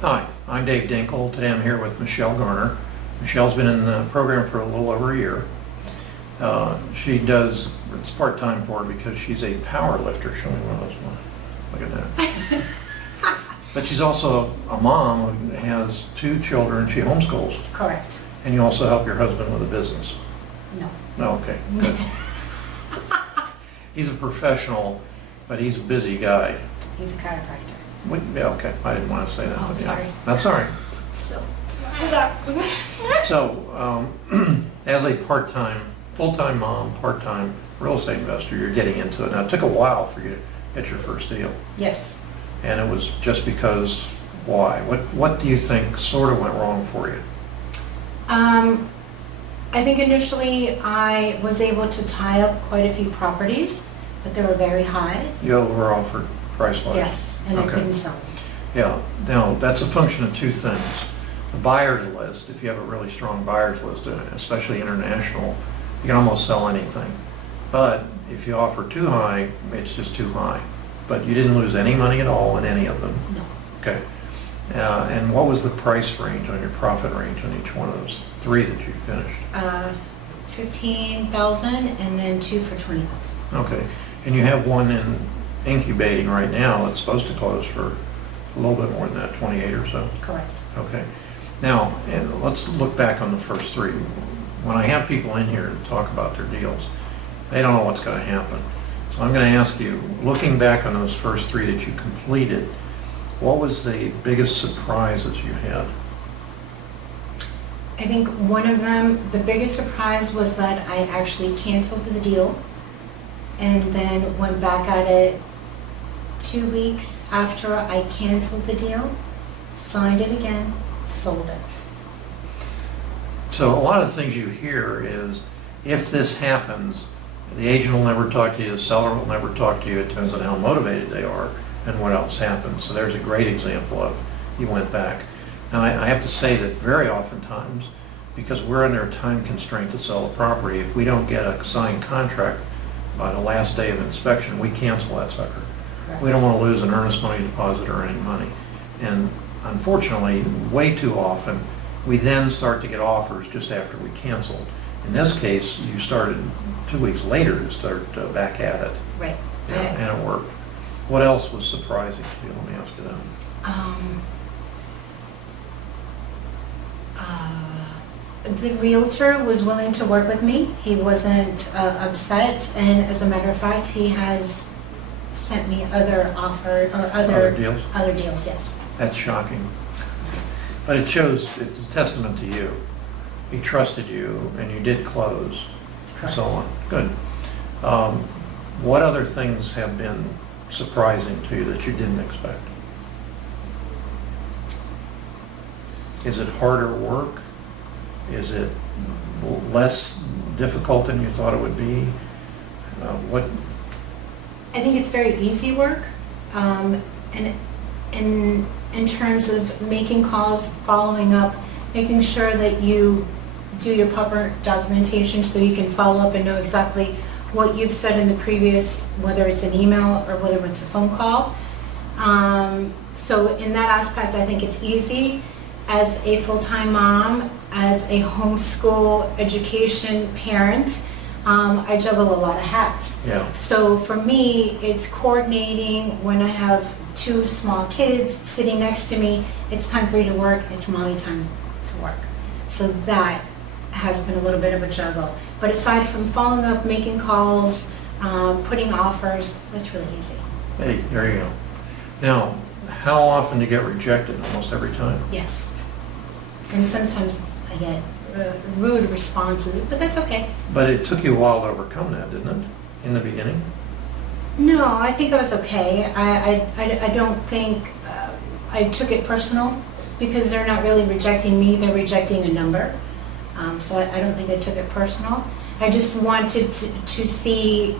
Hi, I'm Dave Dinkel. Today I'm here with Michele Garner. Michelle's been in the program for a little over a year. She does, it's part-time for her because she's a power lifter. Show me one of those. Look at that. But she's also a mom who has 2 children. She homeschools. Correct. And you also help your husband with a business. No. No, okay, good. He's a professional, but he's a busy guy. He's a chiropractor. Yeah, okay, I didn't want to say that. Oh, but yeah. sorry. That's all right. So. So, as a part-time, full-time mom, part-time real estate investor, you're getting into it. Now, it took a while for you to get your first deal. Yes. And it was just because, why? What do you think sort of went wrong for you? I think initially I was able to tie up quite a few properties, but they were very high. You over-offered price-wise? Yes, and Okay. I couldn't sell them. Yeah. Now, that's a function of 2 things. The buyer's list, if you have a really strong buyer's list, especially international, you can almost sell anything. But if you offer too high, it's just too high. But you didn't lose any money at all in any of them? No. Okay. And what was the price range on your profit range on each one of those 3 that you finished? 15,000 and then 2 for 20,000. Okay. And you have one in incubating right now that's supposed to close for a little bit more than that, 28 or so? Correct. Okay. Now, and let's look back on the first 3. When I have people in here to talk about their deals, they don't know what's going to happen. So I'm going to ask you, looking back on those first 3 that you completed, what was the biggest surprises you had? I think one of them, the biggest surprise was that I actually canceled the deal and then went back at it 2 weeks after I canceled the deal, signed it again, sold it. So a lot of things you hear is, if this happens, the agent will never talk to you, the seller will never talk to you. It depends on how motivated they are and what else happens. So there's a great example of you went back. Now I have to say that very oftentimes, because we're under a time constraint to sell a property, if we don't get a signed contract by the last day of inspection, we cancel that sucker. Correct. We don't want to lose an earnest money deposit or any money. And unfortunately, way too often, we then start to get offers just after we canceled. In this case, you started 2 weeks later to start back at it. Right. And it worked. What else was surprising to you? Let me ask you that. The realtor was willing to work with me. He wasn't upset, and as a matter of fact, he has sent me other Other deals? Other deals, yes. That's shocking. But it shows, it's a testament to you. He trusted you and you did close, and so on. Good. What other things have been surprising to you that you didn't expect? Is it harder work? Is it less difficult than you thought it would be? What? I think it's very easy work, and in terms of making calls, following up, making sure that you do your proper documentation so you can follow up and know exactly what you've said in the previous, whether it's an email or whether it's a phone call. So in that aspect, I think it's easy. As a full-time mom, as a homeschool education parent, I juggle a lot of hats. Yeah. So for me, it's coordinating when I have 2 small kids sitting next to me. It's time for you to work. It's mommy time to work. So that has been a little bit of a juggle. But aside from following up, making calls, putting offers, that's really easy. Hey, there you go. Now, how often do you get rejected? Almost every time? Yes. And sometimes I get rude responses, but that's okay. But it took you a while to overcome that, didn't it, in the beginning? No, I think I was okay. I don't think I took it personal because they're not really rejecting me, they're rejecting a number. So I don't think I took it personal. I just wanted to see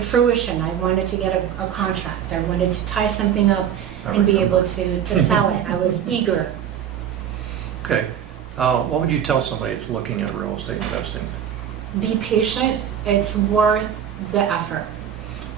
fruition. I wanted to get a contract. I wanted to tie something up and be able to sell it. I was eager. Okay. What would you tell somebody that's looking at real estate investing? Be patient. It's worth the effort.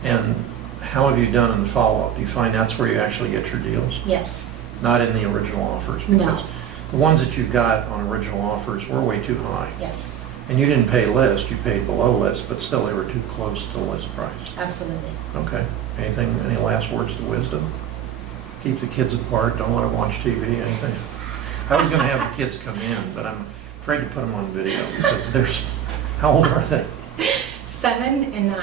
And how have you done in the follow-up? Do you find that's where you actually get your deals? Yes. not in the original offers. No. Because the ones that you got on original offers were way too high. Yes, And you didn't pay list, you paid below list, but still they were too close to list price. absolutely. Okay. Anything, any last words to wisdom? Keep the kids apart, don't let them watch TV, anything? I was gonna have the kids come in, but I'm afraid to put them on video because there's, how old are they? 7 and 9.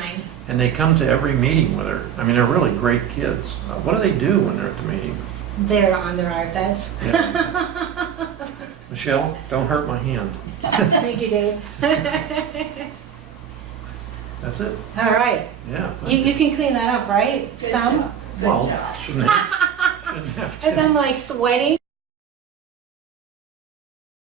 And they come to every meeting with her. I mean, they're really great kids. What do they do when they're at the meeting? They're on their iPads. Yeah. Michelle, don't hurt my hand. Thank you, Dave. That's it. All right. Yeah. thank You can clean that up, right? Good Some? job. Good Well, job. shouldn't have As to. I'm like sweating.